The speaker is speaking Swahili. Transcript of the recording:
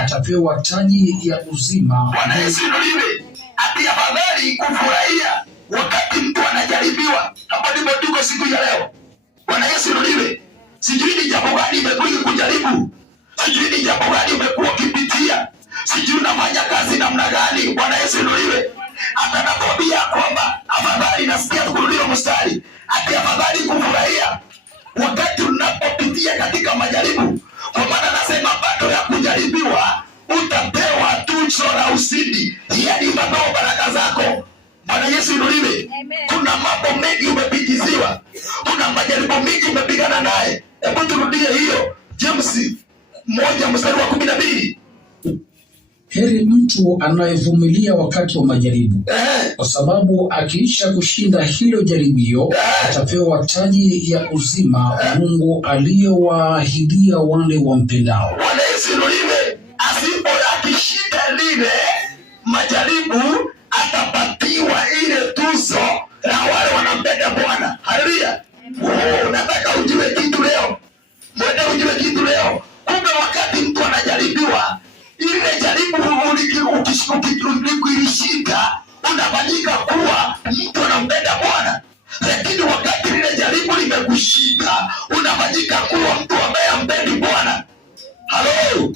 atapewa taji ya uzima. Bwana Yesu inuliwe. Ati afadhali kufurahia wakati mtu anajaribiwa. Hapo ndipo tuko siku ya leo. Bwana Yesu inuliwe. Sijui ni jambo gani imekuja kujaribu. Sijui ni jambo gani umekuwa ukipitia. Sijui unafanya kazi namna gani. Bwana Yesu inuliwe. Hata nakwambia kwamba afadhali, nasikia kurudia mstari, ati afadhali kufurahia wakati unapopitia katika majaribu, kwa maana nasema bado ya kujaribiwa utapewa tuzo la ushindi, yaani utapewa baraka zako. Bwana Yesu inuliwe. Kuna mambo mengi umepitiziwa, kuna majaribu mengi umepigana naye. Hebu turudie hiyo James 1:12. Heri mtu anayevumilia wakati wa majaribu, kwa sababu akiisha kushinda hilo jaribio atapewa taji ya uzima Mungu aliyowaahidia wale wampendao. Bwana Yesu inuliwe. Akishinda lile majaribu atapatiwa ile tuzo na wale wanampenda Bwana. Haleluya. Unataka ujue kitu leo? Mwende ujue kitu leo. Kumbe wakati mtu anajaribiwa, ile jaribu ukilishinda unafanyika kuwa mtu anampenda Bwana. Lakini wakati lile jaribu limekushinda unafanyika kuwa mtu ambaye hampendi Bwana. Halo.